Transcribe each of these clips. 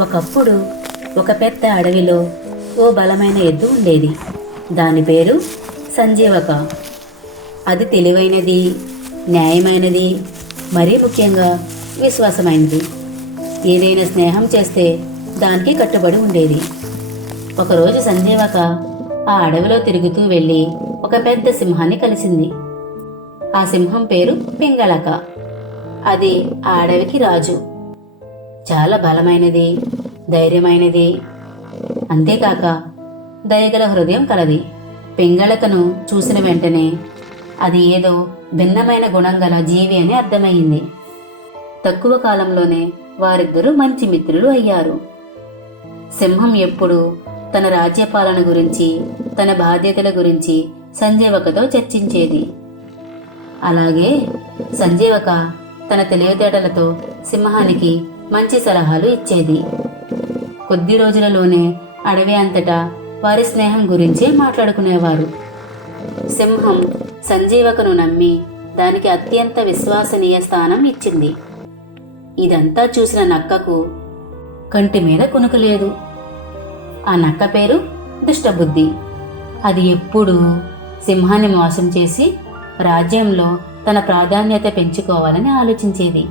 ఒకప్పుడు ఒక పెద్ద అడవిలో ఓ బలమైన ఎద్దు ఉండేది. దాని పేరు సంజీవక. అది తెలివైనది న్యాయమైనది మరీ ముఖ్యంగా విశ్వాసమైనది. ఏదైనా స్నేహం చేస్తే దానికి కట్టుబడి ఉండేది. ఒకరోజు సంజీవక ఆ అడవిలో తిరుగుతూ వెళ్ళి ఒక పెద్ద సింహాన్ని కలిసింది. ఆ సింహం పేరు పింగళక. అది ఆ అడవికి రాజు. చాలా బలమైనది ధైర్యమైనది. అంతేకాక దయగల హృదయం కలది. పింగళకను చూసిన వెంటనే అది ఏదో భిన్నమైన గుణం గల జీవి అని అర్థమయ్యింది. తక్కువ కాలంలోనే వారిద్దరూ మంచి మిత్రులు అయ్యారు. సింహం ఎప్పుడు తన రాజ్యపాలన గురించి తన బాధ్యతల గురించి సంజీవకతో చర్చించేది. అలాగే సంజీవక తన తెలివితేటలతో సింహానికి మంచి సలహాలు ఇచ్చేది. కొద్ది రోజులలోనే అడవి అంతటా వారి స్నేహం గురించే మాట్లాడుకునేవారు. సింహం సంజీవకను నమ్మి దానికి అత్యంత విశ్వసనీయ స్థానం ఇచ్చింది. ఇదంతా చూసిన నక్కకు కంటి మీద కునుకలేదు ఆ నక్క పేరు దుష్టబుద్ధి. అది ఎప్పుడూ సింహాన్ని మోసం చేసి రాజ్యంలో తన ప్రాధాన్యత పెంచుకోవాలని ఆలోచించేది.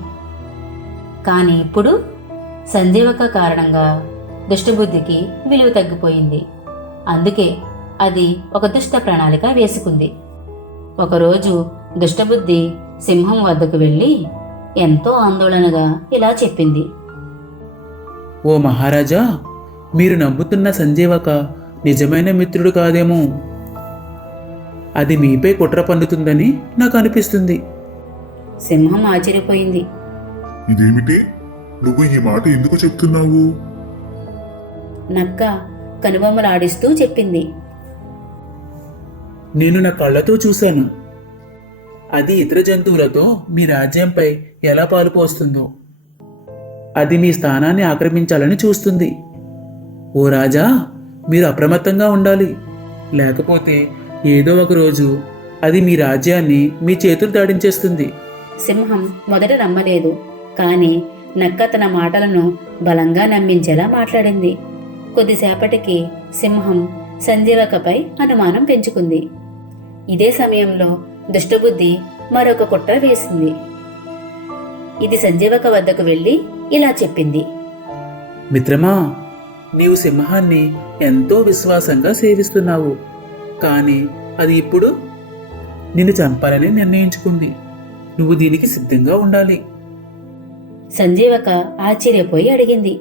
కానీ ఇప్పుడు సంజీవక కారణంగా దుష్టబుద్ధికి విలువ తగ్గిపోయింది. అందుకే అది ఒక దుష్ట ప్రణాళిక వేసుకుంది. ఒకరోజు దుష్టబుద్ధి సింహం వద్దకు వెళ్ళి ఎంతో ఆందోళనగా ఇలా చెప్పింది. ఓ మహారాజా మీరు నమ్ముతున్న సంజీవక నిజమైన మిత్రుడు కాదేమో. అది మీపై కుట్ర పన్నుతుందని నాకు అనిపిస్తుంది. సింహం ఆశ్చర్యపోయింది. ఇదేమిటి? నువ్వు ఈ మాట ఎందుకు చెప్తున్నావు? నక్క కనుబొమ్మలాడిస్తూ చెప్పింది. నేను నా కళ్ళతో చూశాను. అది ఇతర జంతువులతో మీ రాజ్యంపై ఎలా పాలుపోస్తుందో అది మీ స్థానాన్ని ఆక్రమించాలని చూస్తుంది. ఓ రాజా మీరు అప్రమత్తంగా ఉండాలి. లేకపోతే ఏదో ఒక రోజు అది మీ రాజ్యాన్ని మీ చేతులు దాడించేస్తుంది. సింహం మొదట నమ్మలేదు. కానీ నక్క తన మాటలను బలంగా నమ్మించేలా మాట్లాడింది. కొద్దిసేపటికి సింహం సంజీవకపై అనుమానం పెంచుకుంది. ఇదే సమయంలో దుష్టబుద్ధి మరొక కుట్ర వేసింది. ఇది సంజీవక వద్దకు వెళ్ళి ఇలా చెప్పింది. మిత్రమా నీవు సింహాన్ని ఎంతో విశ్వాసంగా సేవిస్తున్నావు. కానీ అది ఇప్పుడు నిన్ను చంపాలని నిర్ణయించుకుంది. నువ్వు దీనికి సిద్ధంగా ఉండాలి. సంజీవక ఆశ్చర్యపోయి అడిగింది.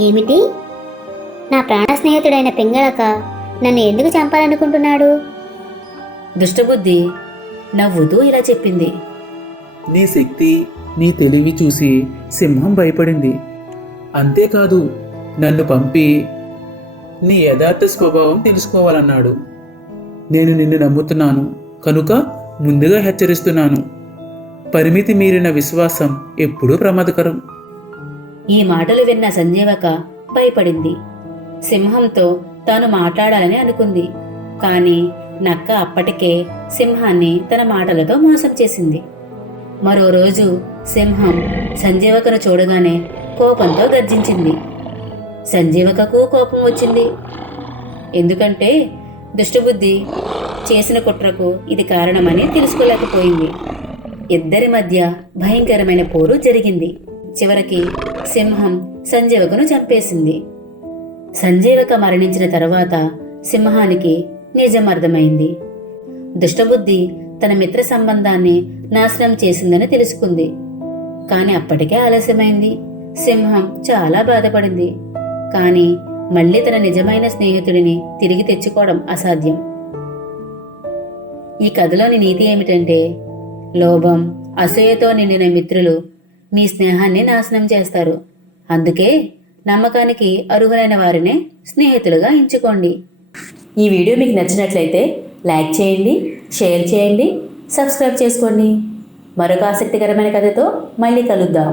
ఏమిటి? నా ప్రాణ స్నేహితుడైన పింగళక నన్ను ఎందుకు చంపాలనుకుంటున్నాడు? దుష్టబుద్ధి నవ్వుతూ ఇలా చెప్పింది. నీ శక్తి నీ తెలివి చూసి సింహం భయపడింది. అంతేకాదు నన్ను పంపి నీ యథార్థ స్వభావం తెలుసుకోవాలన్నాడు. నేను నిన్ను నమ్ముతున్నాను. కనుక ముందుగా హెచ్చరిస్తున్నాను. పరిమితి మీరిన విశ్వాసం ఎప్పుడూ ప్రమాదకరం. ఈ మాటలు విన్న సంజీవక భయపడింది. సింహంతో తాను మాట్లాడాలని అనుకుంది. కానీ నక్క అప్పటికే సింహాన్ని తన మాటలతో మోసం చేసింది. మరో రోజు సింహం సంజీవకను చూడగానే కోపంతో గర్జించింది. సంజీవకకు కోపం వచ్చింది. ఎందుకంటే దుష్టబుద్ధి చేసిన కుట్రకు ఇది కారణమని తెలుసుకోలేకపోయింది. ఇద్దరి మధ్య భయంకరమైన పోరు జరిగింది. చివరికి సింహం సంజీవకను చంపేసింది. సంజీవక మరణించిన తర్వాత సింహానికి నిజం అర్థమైంది. దుష్టబుద్ధి తన మిత్ర సంబంధాన్ని నాశనం చేసిందని తెలుసుకుంది. కాని అప్పటికే ఆలస్యమైంది. సింహం చాలా బాధపడింది. కానీ మళ్ళీ తన నిజమైన స్నేహితుడిని తిరిగి తెచ్చుకోవడం అసాధ్యం. ఈ కథలోని నీతి ఏమిటంటే లోభం అసూయతో నిండిన మిత్రులు మీ స్నేహాన్ని నాశనం చేస్తారు. అందుకే నమ్మకానికి అర్హులైన వారినే స్నేహితులుగా ఎంచుకోండి. ఈ వీడియో మీకు నచ్చినట్లయితే లైక్ చేయండి షేర్ చేయండి సబ్స్క్రైబ్ చేసుకోండి. మరొక ఆసక్తికరమైన కథతో మళ్ళీ కలుద్దాం.